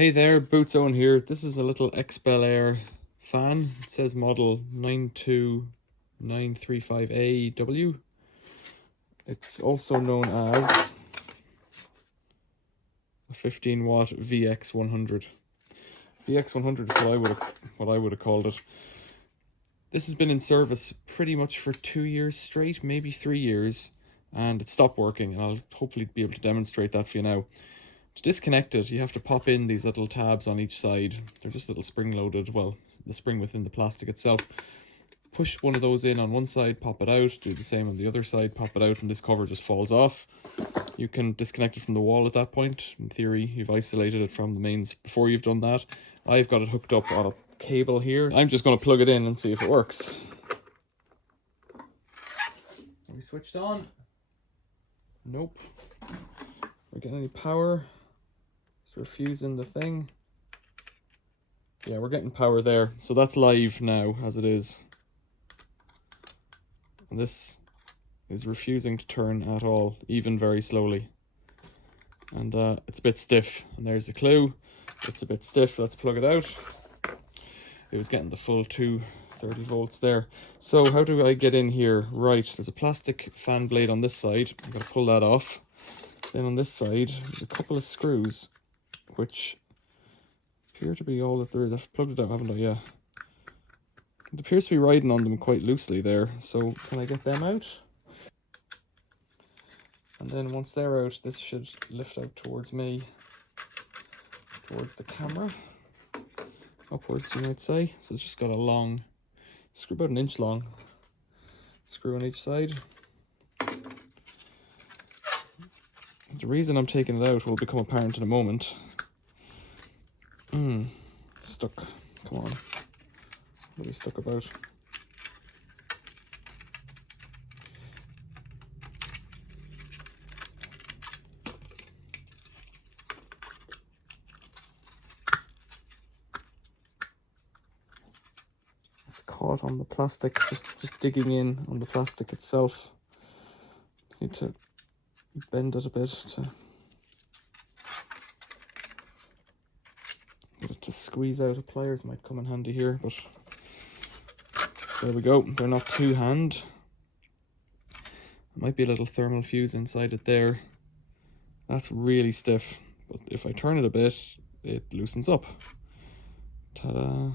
Hey there, Bootzone here. This is a little Xpelair fan. It says model 92935AW. It's also known as a 15-watt VX100. VX100 is what I would have called it. This has been in service pretty much for 2 years straight, maybe 3 years, and it stopped working, and I'll hopefully be able to demonstrate that for you now. To disconnect it, you have to pop in these little tabs on each side. They're just little spring-loaded, well, the spring within the plastic itself. Push one of those in on one side, pop it out, do the same on the other side, pop it out, and this cover just falls off. You can disconnect it from the wall at that point. In theory, you've isolated it from the mains before you've done that. I've got it hooked up on a cable here. I'm just going to plug it in and see if it works. Are we switched on? Nope. We're getting any power? It's refusing the thing. Yeah, we're getting power there. So that's live now as it is. And this is refusing to turn at all, even very slowly. And it's a bit stiff. And there's the clue. It's a bit stiff. Let's plug it out. It was getting the full 230 volts there. So how do I get in here? Right, there's a plastic fan blade on this side. I'm going to pull that off. Then on this side, there's a couple of screws, which appear to be all that there is. I've plugged it out, haven't I? Yeah. It appears to be riding on them quite loosely there. So can I get them out? And then once they're out, this should lift out towards me, towards the camera. Upwards, you might say. So it's just got a long screw, about 1 inch long screw on each side. The reason I'm taking it out will become apparent in a moment. Stuck. Come on. What are we stuck about? It's caught on the plastic, just digging in on the plastic itself. Just need to bend it a bit to get it to squeeze out. Pliers might come in handy here, but there we go. They're not two hand. There might be a little thermal fuse inside it there. That's really stiff, but if I turn it a bit, it loosens up. Ta-da!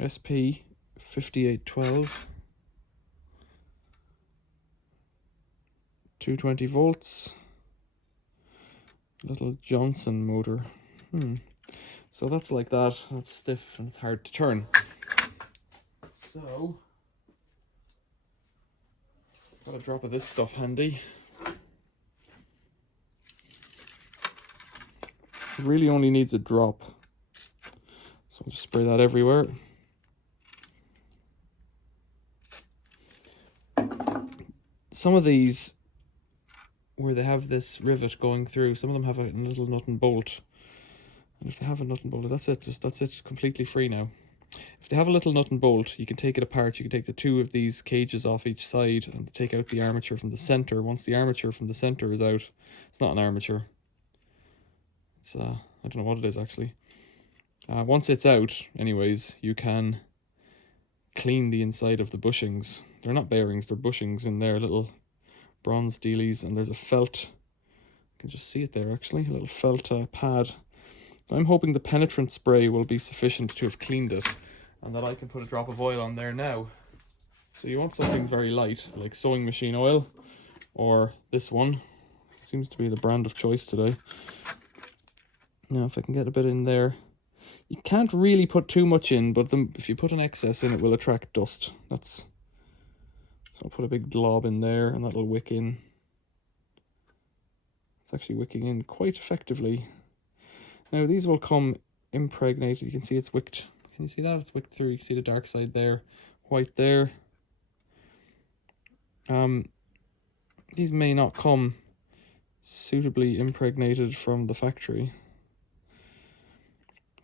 SP 5812. 220 volts. Little Johnson motor. So that's like that. That's stiff and it's hard to turn. So got a drop of this stuff handy. It really only needs a drop. So I'll just spray that everywhere. Some of these, where they have this rivet going through, some of them have a little nut and bolt. And if they have a nut and bolt, that's it, completely free now. If they have a little nut and bolt, you can take it apart. You can take the two of these cages off each side and take out the armature from the center. Once the armature from the center is out, it's not an armature. It's, I don't know what it is actually. Once it's out, anyways, you can clean the inside of the bushings. They're not bearings, they're bushings in there, little bronze dealies, and there's a felt, you can just see it there actually, a little felt pad. I'm hoping the penetrant spray will be sufficient to have cleaned it, and that I can put a drop of oil on there now. So you want something very light, like sewing machine oil, or this one. Seems to be the brand of choice today. Now if I can get a bit in there. You can't really put too much in, but if you put an excess in, it will attract dust. So I'll put a big glob in there, and that'll wick in. It's actually wicking in quite effectively. Now these will come impregnated. You can see it's wicked. Can you see that? It's wicked through. You can see the dark side there, white there. These may not come suitably impregnated from the factory.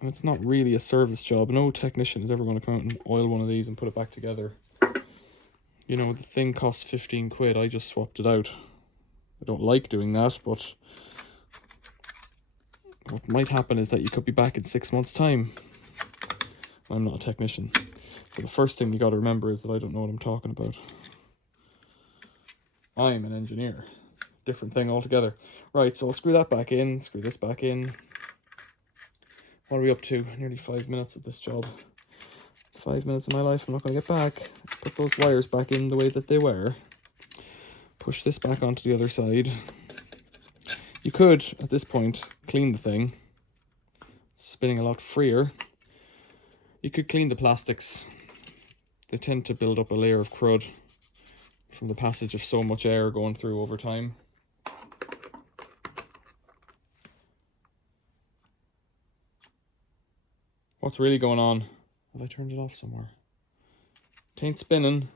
And it's not really a service job. No technician is ever going to come out and oil one of these and put it back together. You know, the thing costs 15 quid. I just swapped it out. I don't like doing that, but what might happen is that you could be back in 6 months' time. I'm not a technician. So the first thing you got to remember is that I don't know what I'm talking about. I'm an engineer. Different thing altogether. Right, so I'll screw that back in, screw this back in. What are we up to? Nearly 5 minutes of this job. 5 minutes of my life I'm not going to get back. Put those wires back in the way that they were. Push this back onto the other side. You could, at this point, clean the thing. It's spinning a lot freer. You could clean the plastics. They tend to build up a layer of crud from the passage of so much air going through over time. What's really going on? Have I turned it off somewhere? Taint spinning.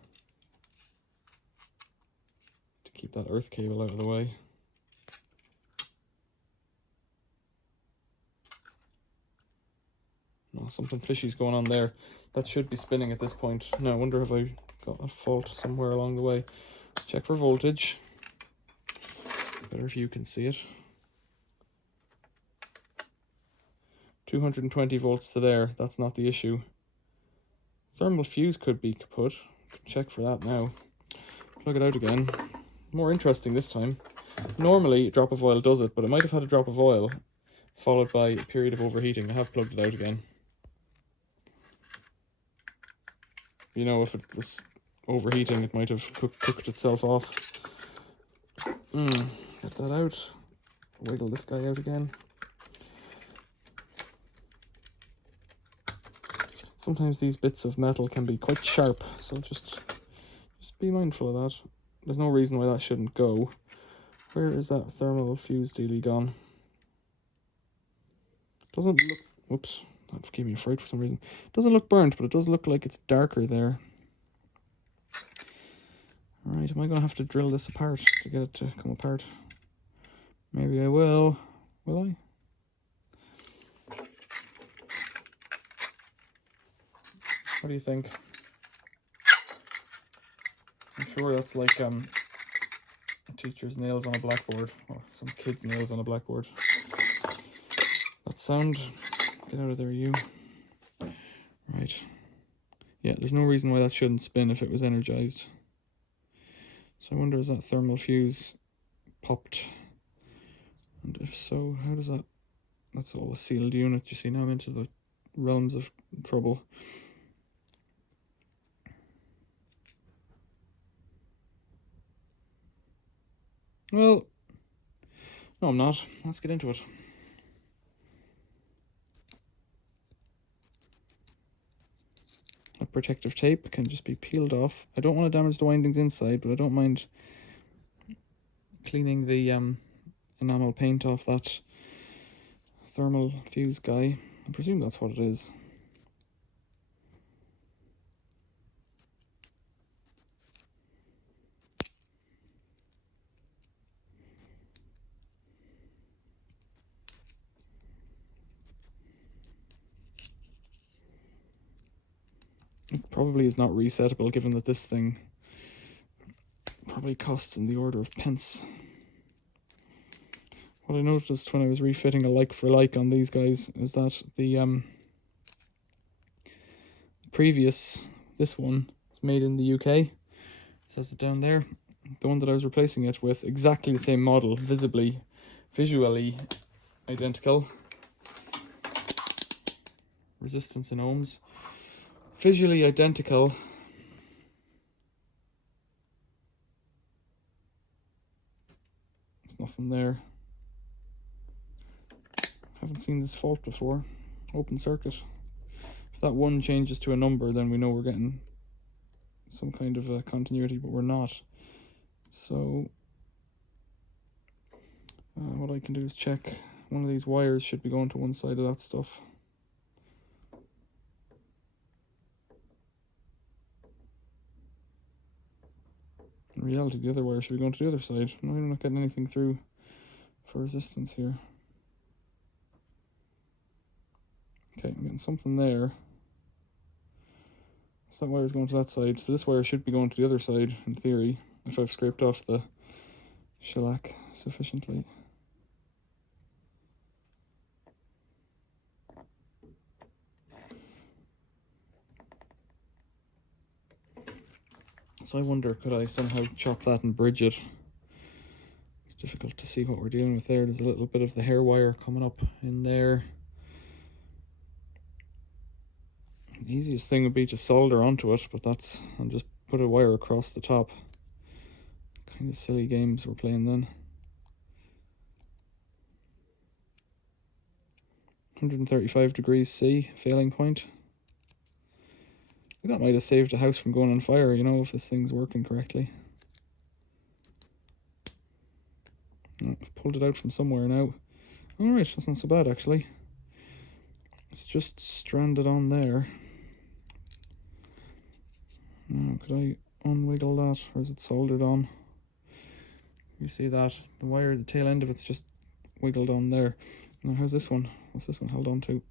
To keep that earth cable out of the way. No, something fishy's going on there. That should be spinning at this point. Now I wonder if I got a fault somewhere along the way. Check for voltage. Better if you can see it. 220 volts to there. That's not the issue. Thermal fuse could be kaput. Check for that now. Plug it out again. More interesting this time. Normally a drop of oil does it, but it might have had a drop of oil followed by a period of overheating. I have plugged it out again. You know, if it was overheating, it might have cooked itself off. Get that out. Wiggle this guy out again. Sometimes these bits of metal can be quite sharp, so just be mindful of that. There's no reason why that shouldn't go. Where is that thermal fuse dealie gone? Doesn't look... Whoops, that gave me a fright for some reason. Doesn't look burnt, but it does look like it's darker there. Alright, am I going to have to drill this apart to get it to come apart? Maybe I will. Will I? What do you think? I'm sure that's like a teacher's nails on a blackboard, or some kid's nails on a blackboard. That sound, get out of there, you. Right. Yeah, there's no reason why that shouldn't spin if it was energized. So I wonder, is that thermal fuse popped? And if so, how does that... That's all a sealed unit. You see, now I'm into the realms of trouble. Well, no, I'm not. Let's get into it. That protective tape can just be peeled off. I don't want to damage the windings inside, but I don't mind cleaning the enamel paint off that thermal fuse guy. I presume that's what it is. It probably is not resettable, given that this thing probably costs in the order of pence. What I noticed when I was refitting a like for like on these guys is that the previous, this one, is made in the UK. It says it down there. The one that I was replacing it with, exactly the same model, visually identical. Resistance in ohms. Visually identical. There's nothing there. Haven't seen this fault before. Open circuit. If that one changes to a number, then we know we're getting some kind of a continuity, but we're not. So what I can do is check. One of these wires should be going to one side of that stuff. In reality, the other wire should be going to the other side. No, I'm not getting anything through for resistance here. Okay, I'm getting something there. So that wire is going to that side. So this wire should be going to the other side, in theory, if I've scraped off the shellac sufficiently. So I wonder, could I somehow chop that and bridge it? It's difficult to see what we're dealing with there. There's a little bit of the hair wire coming up in there. The easiest thing would be to solder onto it, but that's, I'll just put a wire across the top. Kind of silly games we're playing then. 135 degrees C, failing point. That might have saved the house from going on fire, you know, if this thing's working correctly. Oh, I've pulled it out from somewhere now. Alright, that's not so bad actually. It's just stranded on there. Now, could I unwiggle that, or is it soldered on? You see that? The wire, the tail end of it's just wiggled on there. Now, how's this one? What's this one held on to?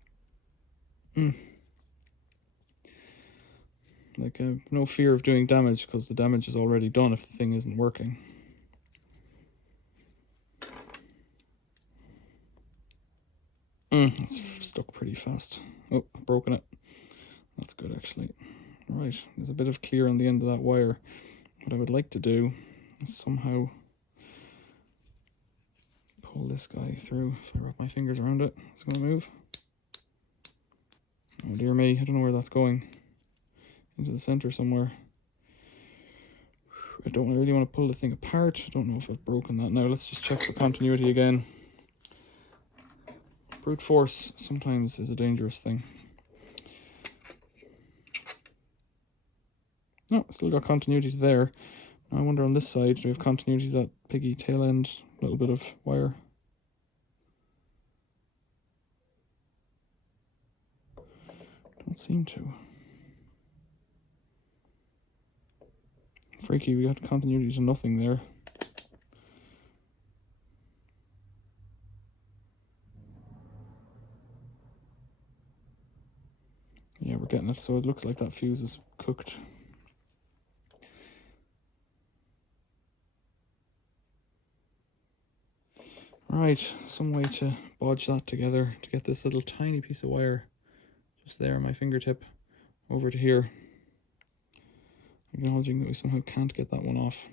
Like, no fear of doing damage, because the damage is already done if the thing isn't working. It's stuck pretty fast. Oh, I've broken it. That's good, actually. Right, there's a bit of clear on the end of that wire. What I would like to do is somehow pull this guy through. If I wrap my fingers around it, it's going to move. Oh dear me, I don't know where that's going. Into the center somewhere. I don't really want to pull the thing apart. I don't know if I've broken that now. Let's just check for continuity again. Brute force sometimes is a dangerous thing. No, still got continuity there. Now I wonder on this side, do we have continuity to that piggy tail end? A little bit of wire. Don't seem to. Freaky, we got continuity to nothing there. Yeah, we're getting it, so it looks like that fuse is cooked. Right, some way to bodge that together to get this little tiny piece of wire just there on my fingertip over to here. Acknowledging that we somehow can't get that one off.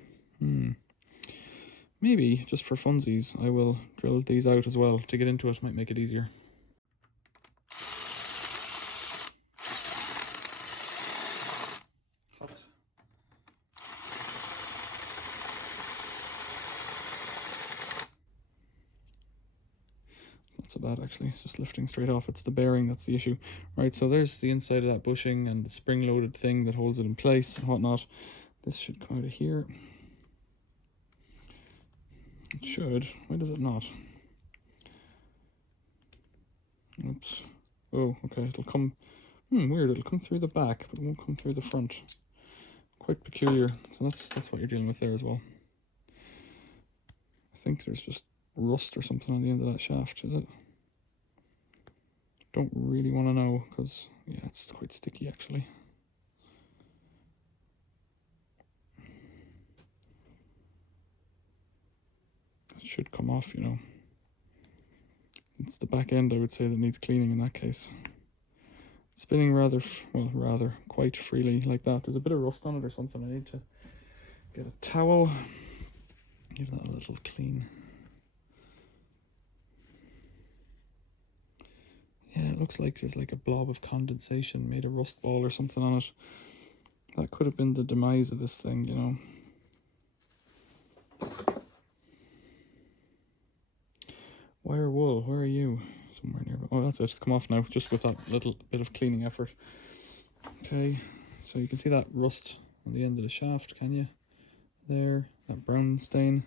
Maybe, just for funsies, I will drill these out as well. To get into it might make it easier. Not so bad actually, it's just lifting straight off. It's the bearing that's the issue. Right, so there's the inside of that bushing and the spring-loaded thing that holds it in place and whatnot. This should come out of here. It should. Why does it not? Oops. Oh, okay, it'll come... weird, it'll come through the back, but it won't come through the front. Quite peculiar. So that's what you're dealing with there as well. I think there's just rust or something on the end of that shaft, is it? Don't really want to know, because, yeah, it's quite sticky actually. It should come off, you know. It's the back end, I would say, that needs cleaning in that case. Spinning quite freely like that. There's a bit of rust on it or something. I need to get a towel, give that a little clean. Yeah, it looks like there's like a blob of condensation, made a rust ball or something on it. That could have been the demise of this thing, you know. Wire wool, where are you? Somewhere near. Oh, that's it. It's come off now, just with that little bit of cleaning effort. Okay, so you can see that rust on the end of the shaft, can you? There, that brown stain.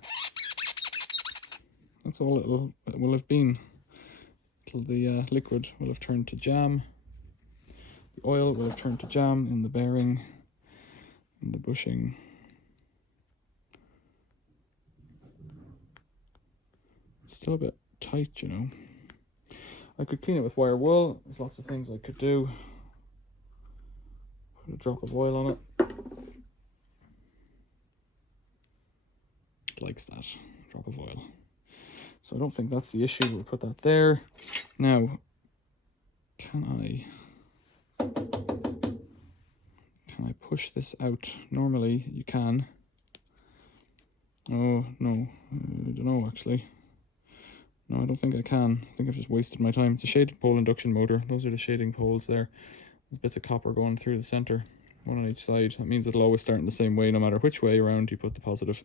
That's all it will have been till the liquid will have turned to jam. The oil will have turned to jam in the bearing, in the bushing. It's still a bit tight, you know. I could clean it with wire wool. There's lots of things I could do. Put a drop of oil on it. It likes that drop of oil. So I don't think that's the issue. We'll put that there. Now, can Can I push this out? Normally you can. Oh, no. I don't know, actually. No, I don't think I can. I think I've just wasted my time. It's a shaded pole induction motor. Those are the shading poles there. There's bits of copper going through the center, one on each side. That means it'll always start in the same way, no matter which way around you put the positive.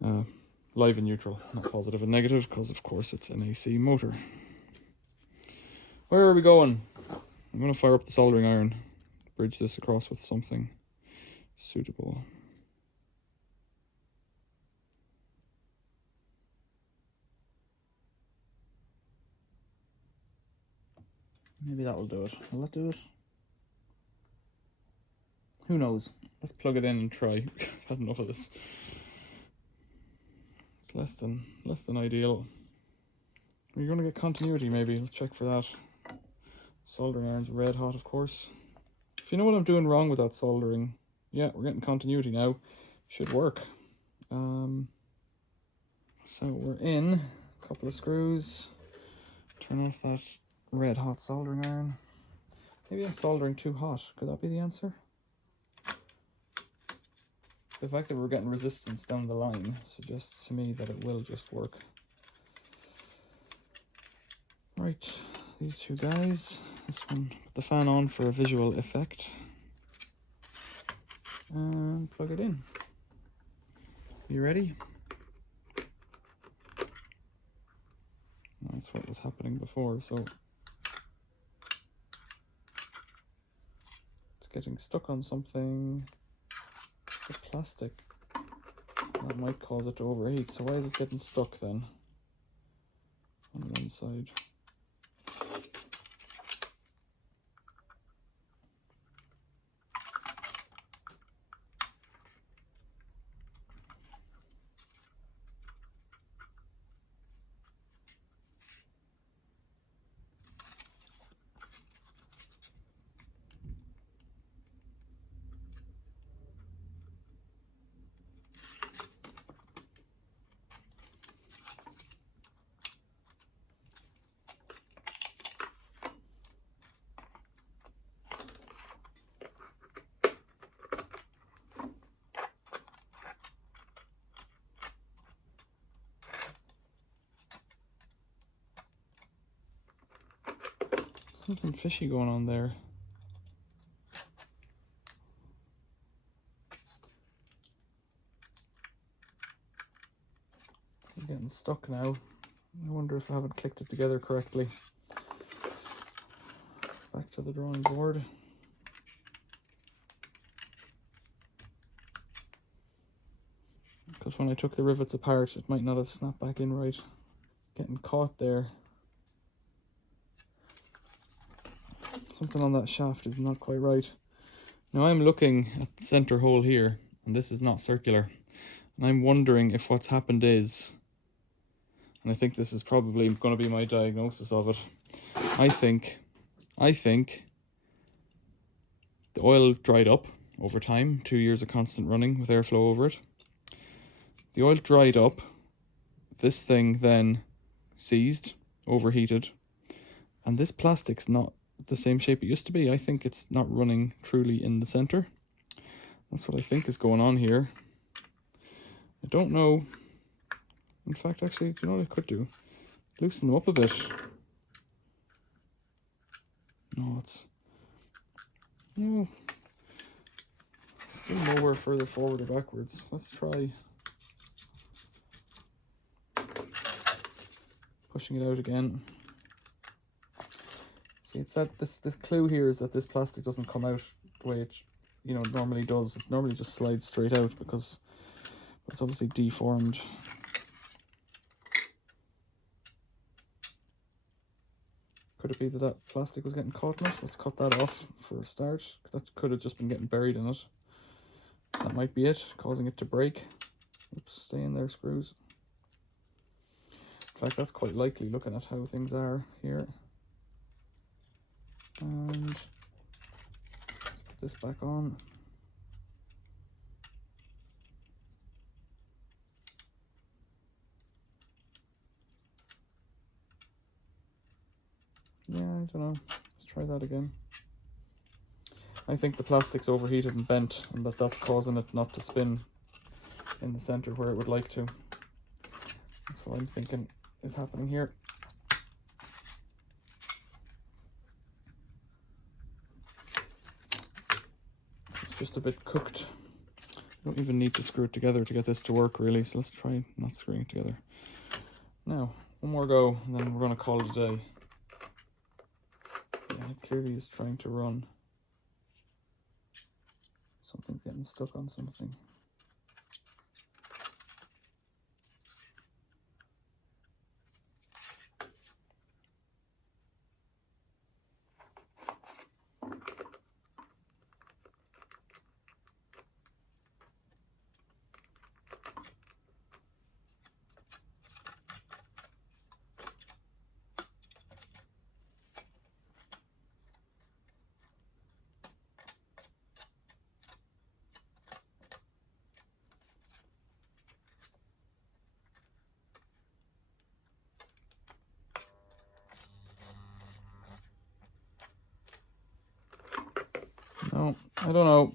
Live and neutral, not positive and negative, because of course it's an AC motor. Where are we going? I'm going to fire up the soldering iron. Bridge this across with something suitable. Maybe that will do it. Will that do it? Who knows? Let's plug it in and try. I've had enough of this. It's less than ideal. You're going to get continuity maybe. Let's check for that. Soldering iron's red hot, of course. If you know what I'm doing wrong with that soldering, yeah, we're getting continuity now. Should work. So we're in. A couple of screws. Turn off that red hot soldering iron. Maybe I'm soldering too hot. Could that be the answer? The fact that we're getting resistance down the line suggests to me that it will just work. Right, these two guys. This one, put the fan on for a visual effect. And plug it in. You ready? That's what was happening before, so it's getting stuck on something. The plastic, that might cause it to overheat. So why is it getting stuck then on one side? Something fishy going on there. This is getting stuck now. I wonder if I haven't clicked it together correctly. Back to the drawing board. Because when I took the rivets apart, it might not have snapped back in right. Getting caught there. Something on that shaft is not quite right. Now I'm looking at the center hole here, and this is not circular. And I'm wondering if what's happened is, and I think this is probably going to be my diagnosis of it, I think the oil dried up over time, 2 years of constant running with airflow over it. The oil dried up, this thing then seized, overheated, and this plastic's not the same shape it used to be. I think it's not running truly in the center. That's what I think is going on here. I don't know. In fact, actually, do you know what I could do? Loosen them up a bit. No, it's... No. Still nowhere further forward or backwards. Let's try pushing it out again. See, it's that the clue here is that this plastic doesn't come out the way it normally does. It normally just slides straight out because it's obviously deformed. Could it be that that plastic was getting caught in it? Let's cut that off for a start. That could have just been getting buried in it. That might be it, causing it to break. Oops, stay in there, screws. In fact, that's quite likely looking at how things are here. And let's put this back on. Yeah, I don't know. Let's try that again. I think the plastic's overheated and bent, and that's causing it not to spin in the center where it would like to. That's what I'm thinking is happening here. It's just a bit cooked. I don't even need to screw it together to get this to work, really, so let's try not screwing it together. Now, one more go, and then we're going to call it a day. Yeah, it clearly is trying to run. Something's getting stuck on something. No, I don't know.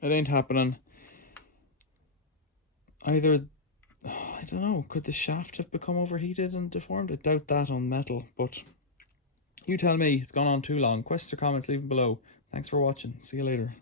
It ain't happening. Either, I don't know, could the shaft have become overheated and deformed? I doubt that on metal, but you tell me. It's gone on too long. Questions or comments, leave them below. Thanks for watching. See you later.